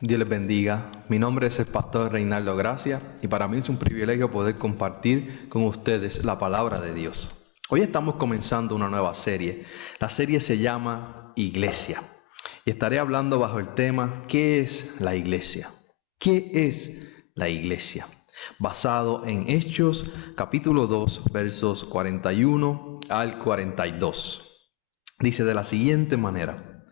Dios les bendiga. Mi nombre es el pastor Reinaldo Gracia y para mí es un privilegio poder compartir con ustedes la palabra de Dios. Hoy estamos comenzando una nueva serie. La serie se llama Iglesia y estaré hablando bajo el tema ¿qué es la iglesia? ¿Qué es la iglesia? Basado en Hechos capítulo 2 versos 41 al 42. Dice de la siguiente manera: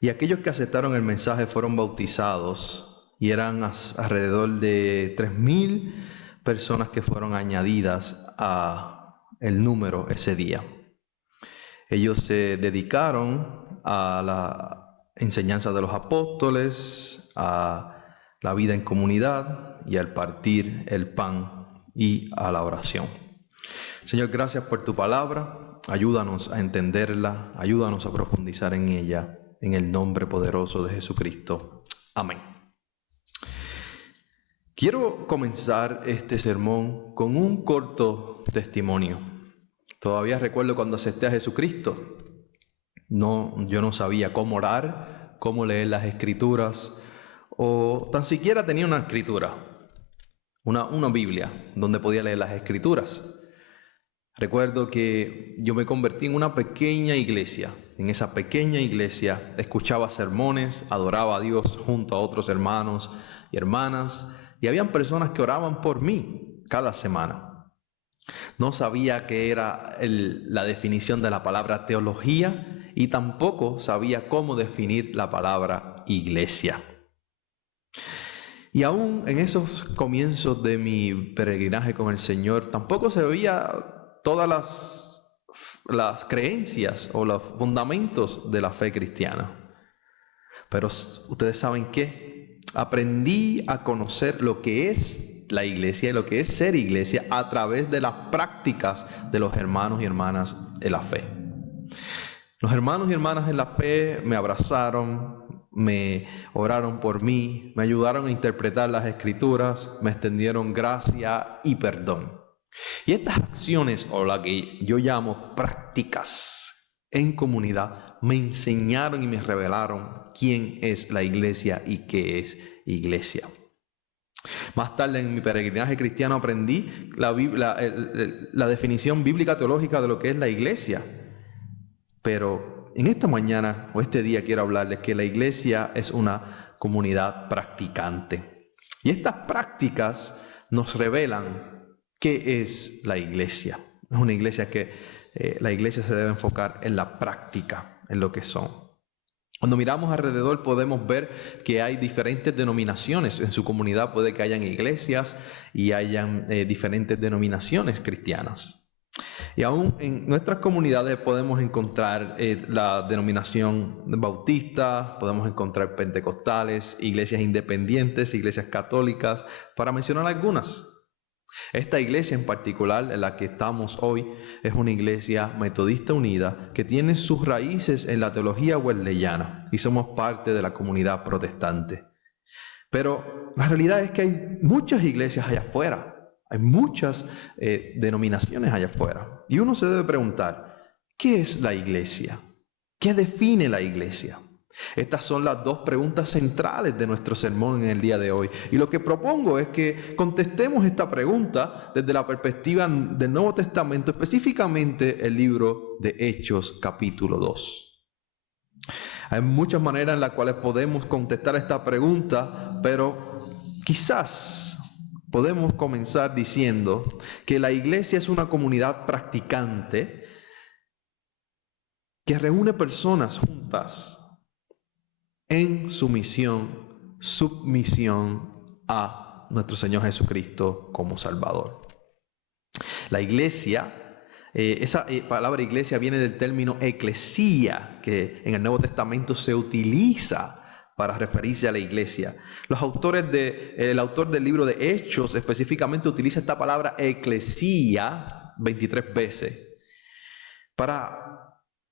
y aquellos que aceptaron el mensaje fueron bautizados, y eran alrededor de 3,000 personas que fueron añadidas a el número ese día. Ellos se dedicaron a la enseñanza de los apóstoles, a la vida en comunidad y al partir el pan y a la oración. Señor, gracias por tu palabra. Ayúdanos a entenderla, ayúdanos a profundizar en ella, en el nombre poderoso de Jesucristo. Amén. Quiero comenzar este sermón con un corto testimonio. Todavía recuerdo cuando acepté a Jesucristo. Yo no sabía cómo orar, cómo leer las escrituras, o tan siquiera tenía una escritura, una Biblia, donde podía leer las escrituras. Recuerdo que yo me convertí en una pequeña iglesia. En esa pequeña iglesia escuchaba sermones, adoraba a Dios junto a otros hermanos y hermanas, y habían personas que oraban por mí cada semana. No sabía qué era la definición de la palabra teología y tampoco sabía cómo definir la palabra iglesia. Y aún en esos comienzos de mi peregrinaje con el Señor, tampoco se veía todas las creencias o los fundamentos de la fe cristiana. Pero ustedes saben qué, aprendí a conocer lo que es la iglesia y lo que es ser iglesia a través de las prácticas de los hermanos y hermanas de la fe. Los hermanos y hermanas en la fe me abrazaron, me oraron por mí, me ayudaron a interpretar las escrituras, me extendieron gracia y perdón. Y estas acciones, o la que yo llamo prácticas en comunidad, me enseñaron y me revelaron quién es la iglesia y qué es iglesia. Más tarde en mi peregrinaje cristiano aprendí la definición bíblica teológica de lo que es la iglesia. Pero en esta mañana o este día quiero hablarles que la iglesia es una comunidad practicante. Y estas prácticas nos revelan qué es la iglesia. Es una iglesia la iglesia se debe enfocar en la práctica, en lo que son. Cuando miramos alrededor podemos ver que hay diferentes denominaciones. En su comunidad puede que hayan iglesias y hayan diferentes denominaciones cristianas. Y aún en nuestras comunidades podemos encontrar la denominación bautista, podemos encontrar pentecostales, iglesias independientes, iglesias católicas, para mencionar algunas. Esta iglesia en particular, en la que estamos hoy, es una iglesia metodista unida que tiene sus raíces en la teología wesleyana y somos parte de la comunidad protestante. Pero la realidad es que hay muchas iglesias allá afuera. Hay muchas denominaciones allá afuera. Y uno se debe preguntar, ¿qué es la iglesia? ¿Qué define la iglesia? Estas son las dos preguntas centrales de nuestro sermón en el día de hoy. Y lo que propongo es que contestemos esta pregunta desde la perspectiva del Nuevo Testamento, específicamente el libro de Hechos capítulo 2. Hay muchas maneras en las cuales podemos contestar esta pregunta, pero quizás podemos comenzar diciendo que la iglesia es una comunidad practicante que reúne personas juntas en sumisión, submisión a nuestro Señor Jesucristo como Salvador. La iglesia, esa palabra iglesia viene del término eclesía, que en el Nuevo Testamento se utiliza para referirse a la iglesia. El autor del libro de Hechos específicamente utiliza esta palabra eclesía 23 veces para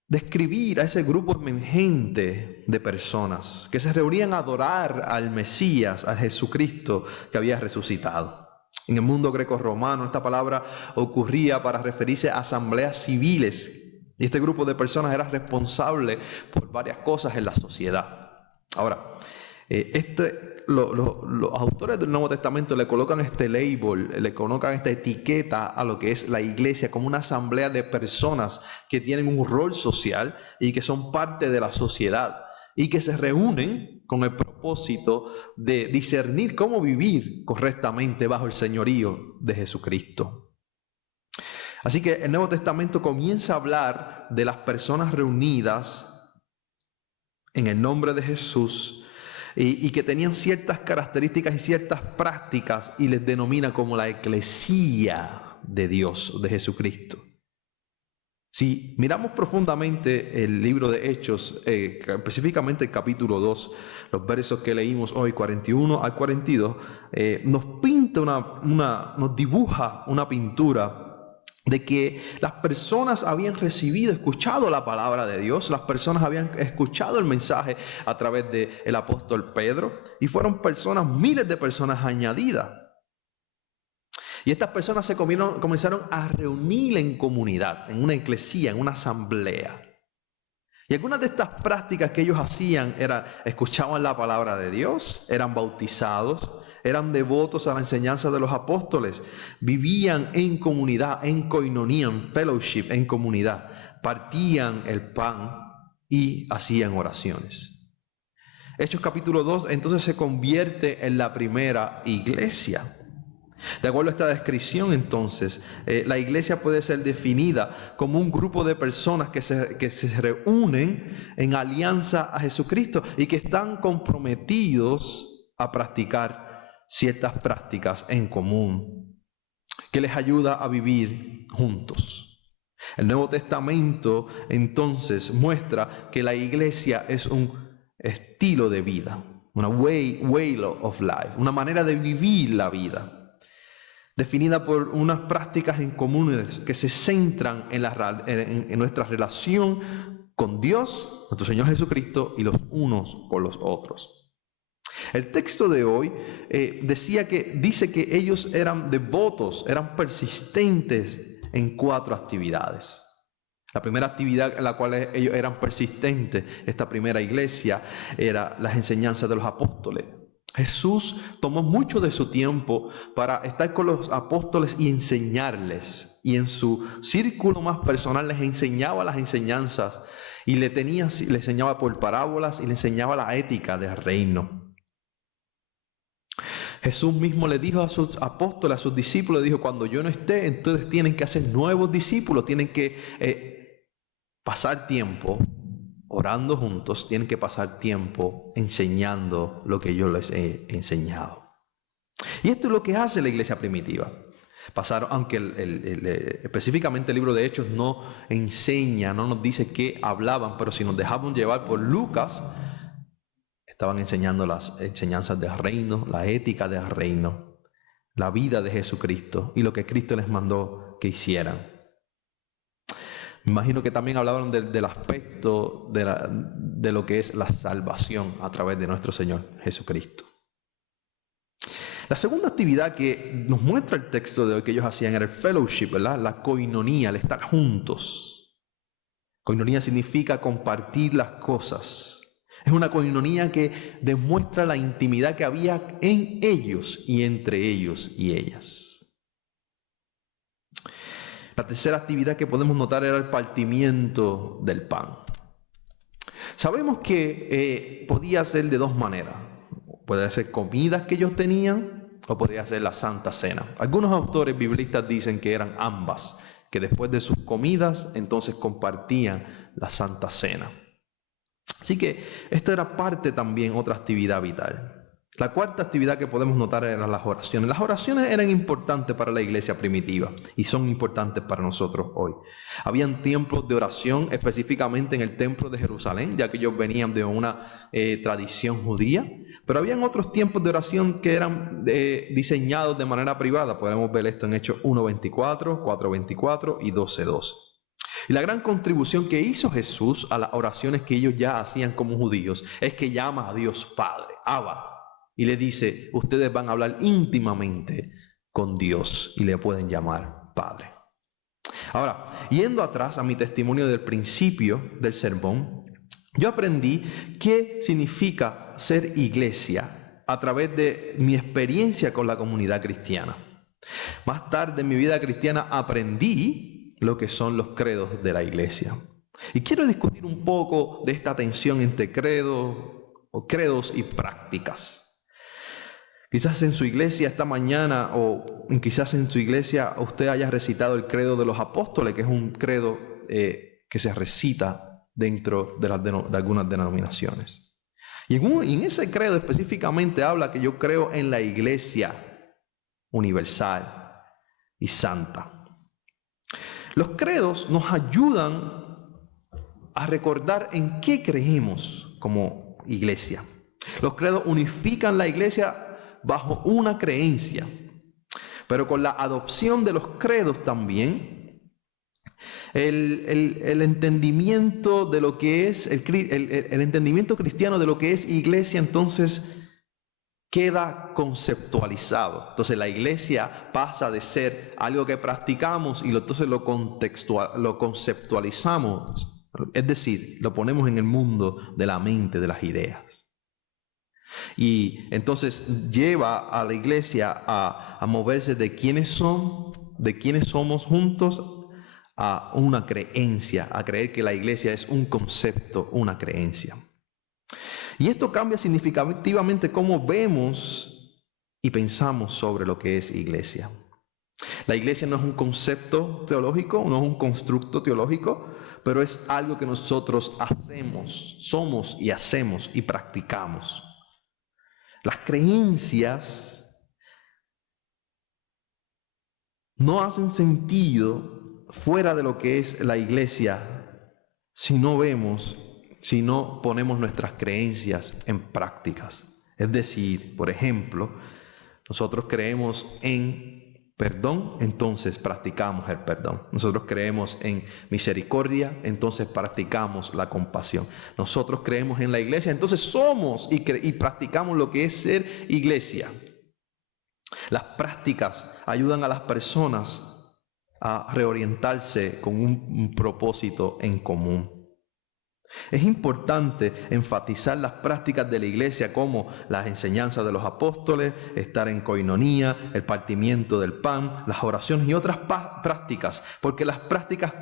describir a ese grupo emergente de personas que se reunían a adorar al Mesías, a Jesucristo que había resucitado. En el mundo greco-romano esta palabra ocurría para referirse a asambleas civiles y este grupo de personas era responsable por varias cosas en la sociedad. Ahora, Los autores del Nuevo Testamento le colocan este label, le colocan esta etiqueta a lo que es la iglesia como una asamblea de personas que tienen un rol social y que son parte de la sociedad y que se reúnen con el propósito de discernir cómo vivir correctamente bajo el señorío de Jesucristo. Así que el Nuevo Testamento comienza a hablar de las personas reunidas en el nombre de Jesús y que tenían ciertas características y ciertas prácticas y les denomina como la eclesía de Dios, de Jesucristo. Si miramos profundamente el libro de Hechos, específicamente el capítulo 2, los versos que leímos hoy, 41 al 42, nos pinta nos dibuja una pintura de que las personas habían escuchado la palabra de Dios, las personas habían escuchado el mensaje a través del apóstol Pedro y fueron miles de personas añadidas. Y estas personas comenzaron a reunir en comunidad, en una eclesía, en una asamblea. Y algunas de estas prácticas que ellos hacían escuchaban la palabra de Dios, eran bautizados, eran devotos a la enseñanza de los apóstoles, vivían en comunidad, en koinonia, en fellowship, en comunidad, partían el pan y hacían oraciones. Hechos capítulo 2 entonces se convierte en la primera iglesia. De acuerdo a esta descripción, entonces, la iglesia puede ser definida como un grupo de personas que se reúnen en alianza a Jesucristo y que están comprometidos a practicar ciertas prácticas en común, que les ayuda a vivir juntos. El Nuevo Testamento, entonces, muestra que la iglesia es un estilo de vida, una way of life, una manera de vivir la vida, definida por unas prácticas en comunes que se centran en nuestra relación con Dios, nuestro Señor Jesucristo, y los unos con los otros. El texto de hoy dice que ellos eran devotos, eran persistentes en 4 actividades. La primera actividad en la cual ellos eran persistentes, esta primera iglesia, era las enseñanzas de los apóstoles. Jesús tomó mucho de su tiempo para estar con los apóstoles y enseñarles. Y en su círculo más personal les enseñaba las enseñanzas y le enseñaba por parábolas y le enseñaba la ética del reino. Jesús mismo le dijo a sus apóstoles, a sus discípulos, le dijo: cuando yo no esté, entonces tienen que hacer nuevos discípulos, tienen que pasar tiempo orando juntos, tienen que pasar tiempo enseñando lo que yo les he enseñado. Y esto es lo que hace la iglesia primitiva. Aunque específicamente el libro de Hechos no enseña, no nos dice qué hablaban, pero si nos dejamos llevar por Lucas, estaban enseñando las enseñanzas del reino, la ética del reino, la vida de Jesucristo y lo que Cristo les mandó que hicieran. Me imagino que también hablaban del aspecto de lo que es la salvación a través de nuestro Señor Jesucristo. La segunda actividad que nos muestra el texto de hoy que ellos hacían era el fellowship, ¿verdad? La koinonia, el estar juntos. Koinonia significa compartir las cosas. Es una koinonia que demuestra la intimidad que había en ellos y entre ellos y ellas. La tercera actividad que podemos notar era el partimiento del pan. Sabemos que podía ser de 2 maneras. Puede ser comidas que ellos tenían o podía ser la Santa Cena. Algunos autores biblistas dicen que eran ambas, que después de sus comidas entonces compartían la Santa Cena. Así que esto era parte también, otra actividad vital. La cuarta actividad que podemos notar eran las oraciones. Las oraciones eran importantes para la iglesia primitiva y son importantes para nosotros hoy. Habían tiempos de oración, específicamente en el templo de Jerusalén, ya que ellos venían de una tradición judía, pero habían otros tiempos de oración que eran diseñados de manera privada. Podemos ver esto en Hechos 1:24, 4:24 y 12:12. Y la gran contribución que hizo Jesús a las oraciones que ellos ya hacían como judíos es que llama a Dios Padre, Abba. Y le dice: ustedes van a hablar íntimamente con Dios y le pueden llamar Padre. Ahora, yendo atrás a mi testimonio del principio del sermón, Yo aprendí qué significa ser iglesia a través de mi experiencia con la comunidad cristiana. Más tarde en mi vida cristiana aprendí lo que son los credos de la iglesia. Y quiero discutir un poco de esta tensión entre credos y prácticas. Quizás en su iglesia esta mañana o quizás en su iglesia usted haya recitado el credo de los apóstoles, que es un credo que se recita dentro de algunas denominaciones. Y en ese credo específicamente habla que yo creo en la iglesia universal y santa. Los credos nos ayudan a recordar en qué creemos como iglesia. Los credos unifican la iglesia bajo una creencia, pero con la adopción de los credos también el entendimiento de lo que es el entendimiento cristiano de lo que es iglesia entonces queda conceptualizado. Entonces la iglesia pasa de ser algo que practicamos y entonces lo conceptualizamos, es decir, lo ponemos en el mundo de la mente, de las ideas. Y entonces lleva a la iglesia a moverse de quiénes somos juntos, a una creencia, a creer que la iglesia es un concepto, una creencia. Y esto cambia significativamente cómo vemos y pensamos sobre lo que es iglesia. La iglesia no es un concepto teológico, no es un constructo teológico, pero es algo que nosotros hacemos, somos y hacemos y practicamos. Las creencias no hacen sentido fuera de lo que es la iglesia si no ponemos nuestras creencias en prácticas. Es decir, por ejemplo, nosotros creemos en perdón, entonces practicamos el perdón. Nosotros creemos en misericordia, entonces practicamos la compasión. Nosotros creemos en la iglesia, entonces somos y practicamos lo que es ser iglesia. Las prácticas ayudan a las personas a reorientarse con un propósito en común. Es importante enfatizar las prácticas de la iglesia como las enseñanzas de los apóstoles, estar en coinonía, el partimiento del pan, las oraciones y otras prácticas, porque las prácticas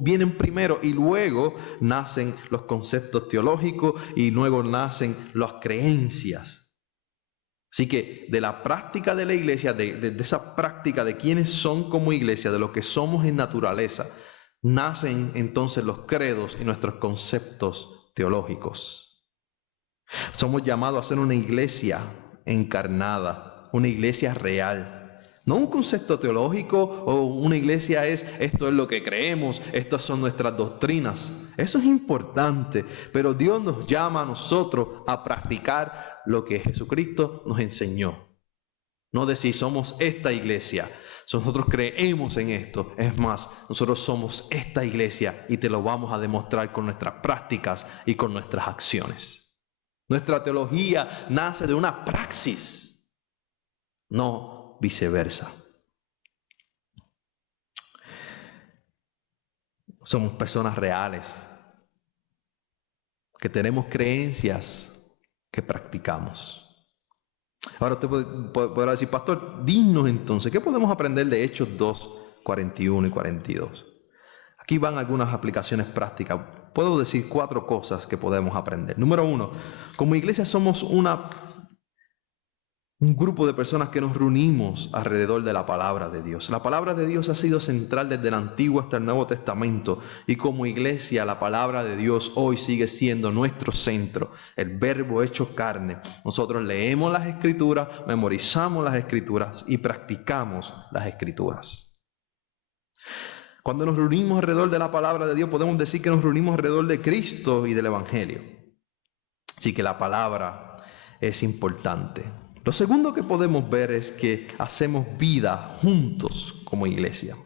vienen primero y luego nacen los conceptos teológicos y luego nacen las creencias. Así que de la práctica de la iglesia, de esa práctica de quiénes son como iglesia, de lo que somos en naturaleza, nacen entonces los credos y nuestros conceptos teológicos. Somos llamados a ser una iglesia encarnada, una iglesia real. No un concepto teológico o una iglesia esto es lo que creemos, estas son nuestras doctrinas. Eso es importante, pero Dios nos llama a nosotros a practicar lo que Jesucristo nos enseñó. No decir somos esta iglesia, nosotros creemos en esto. Es más, nosotros somos esta iglesia y te lo vamos a demostrar con nuestras prácticas y con nuestras acciones. Nuestra teología nace de una praxis, no viceversa. Somos personas reales, que tenemos creencias que practicamos. Ahora usted podrá decir, pastor, dinos entonces, ¿qué podemos aprender de Hechos 2, 41 y 42? Aquí van algunas aplicaciones prácticas. Puedo decir 4 cosas que podemos aprender. Número 1, como iglesia somos un grupo de personas que nos reunimos alrededor de la palabra de Dios. La palabra de Dios ha sido central desde el Antiguo hasta el Nuevo Testamento y como iglesia la palabra de Dios hoy sigue siendo nuestro centro, el verbo hecho carne. Nosotros leemos las Escrituras, memorizamos las Escrituras y practicamos las Escrituras. Cuando nos reunimos alrededor de la palabra de Dios podemos decir que nos reunimos alrededor de Cristo y del Evangelio. Así que la palabra es importante. Lo segundo que podemos ver es que hacemos vida juntos como iglesia.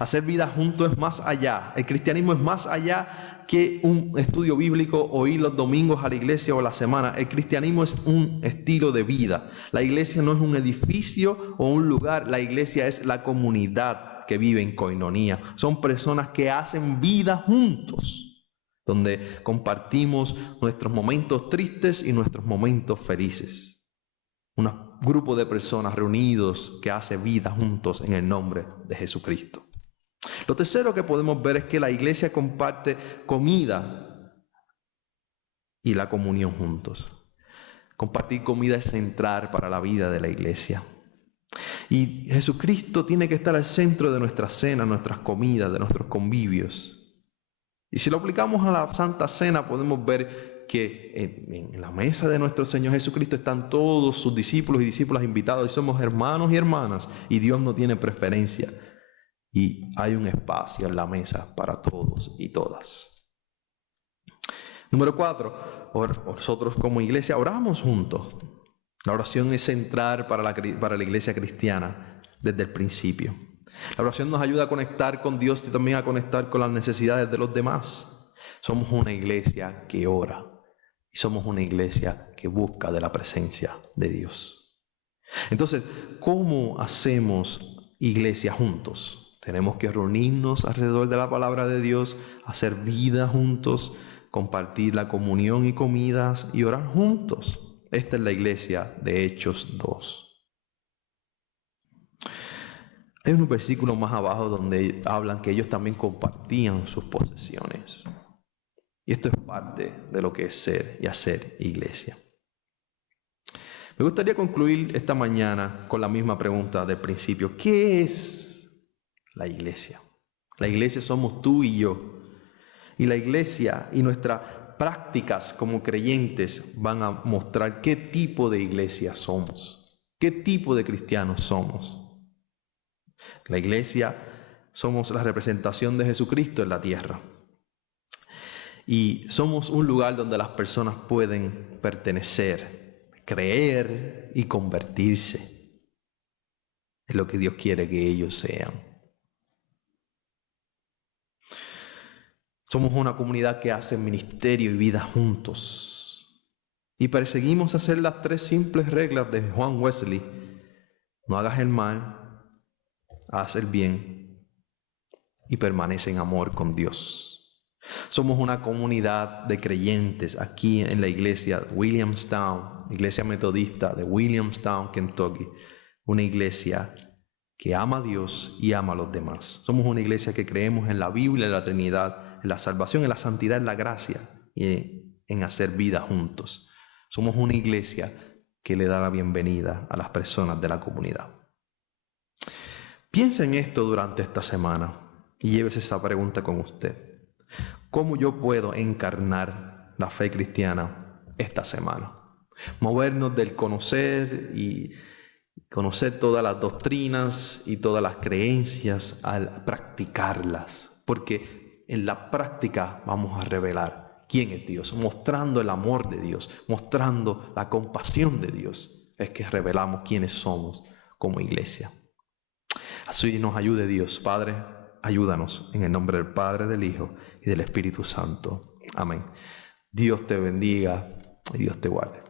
Hacer vida juntos es más allá. El cristianismo es más allá que un estudio bíblico o ir los domingos a la iglesia o a la semana. El cristianismo es un estilo de vida. La iglesia no es un edificio o un lugar. La iglesia es la comunidad que vive en coinonía. Son personas que hacen vida juntos. donde compartimos nuestros momentos tristes y nuestros momentos felices. Un grupo de personas reunidos que hace vida juntos en el nombre de Jesucristo. Lo tercero que podemos ver es que la iglesia comparte comida y la comunión juntos. Compartir comida es central para la vida de la iglesia. Y Jesucristo tiene que estar al centro de nuestra cena, nuestras comidas, de nuestros convivios. Y si lo aplicamos a la Santa Cena, podemos ver que en la mesa de nuestro Señor Jesucristo están todos sus discípulos y discípulas invitados, y somos hermanos y hermanas, y Dios no tiene preferencia. Y hay un espacio en la mesa para todos y todas. Número 4, nosotros como iglesia oramos juntos. La oración es central para la iglesia cristiana desde el principio. La oración nos ayuda a conectar con Dios y también a conectar con las necesidades de los demás. Somos una iglesia que ora y somos una iglesia que busca de la presencia de Dios. Entonces, ¿cómo hacemos iglesia juntos? Tenemos que reunirnos alrededor de la palabra de Dios, hacer vida juntos, compartir la comunión y comidas y orar juntos. Esta es la iglesia de Hechos 2. Hay unos versículos más abajo donde hablan que ellos también compartían sus posesiones. Y esto es parte de lo que es ser y hacer iglesia. Me gustaría concluir esta mañana con la misma pregunta del principio. ¿Qué es la iglesia? La iglesia somos tú y yo. Y la iglesia y nuestras prácticas como creyentes van a mostrar qué tipo de iglesia somos. ¿Qué tipo de cristianos somos? La iglesia somos la representación de Jesucristo en la tierra. Y somos un lugar donde las personas pueden pertenecer, creer y convertirse en lo que Dios quiere que ellos sean. Somos una comunidad que hace ministerio y vida juntos. Y perseguimos hacer las 3 simples reglas de Juan Wesley. No hagas el mal, haz el bien y permanece en amor con Dios. Somos una comunidad de creyentes aquí en la iglesia Williamstown, iglesia metodista de Williamstown, Kentucky. Una iglesia que ama a Dios y ama a los demás. Somos una iglesia que creemos en la Biblia, en la Trinidad, en la salvación, en la santidad, en la gracia y en hacer vida juntos. Somos una iglesia que le da la bienvenida a las personas de la comunidad. Piensa en esto durante esta semana y llévese esa pregunta con usted. ¿Cómo yo puedo encarnar la fe cristiana esta semana? Movernos del conocer y conocer todas las doctrinas y todas las creencias al practicarlas. Porque en la práctica vamos a revelar quién es Dios, mostrando el amor de Dios, mostrando la compasión de Dios. Es que revelamos quiénes somos como iglesia. Así nos ayude Dios. Padre, ayúdanos en el nombre del Padre, del Hijo y del Espíritu Santo. Amén. Dios te bendiga y Dios te guarde.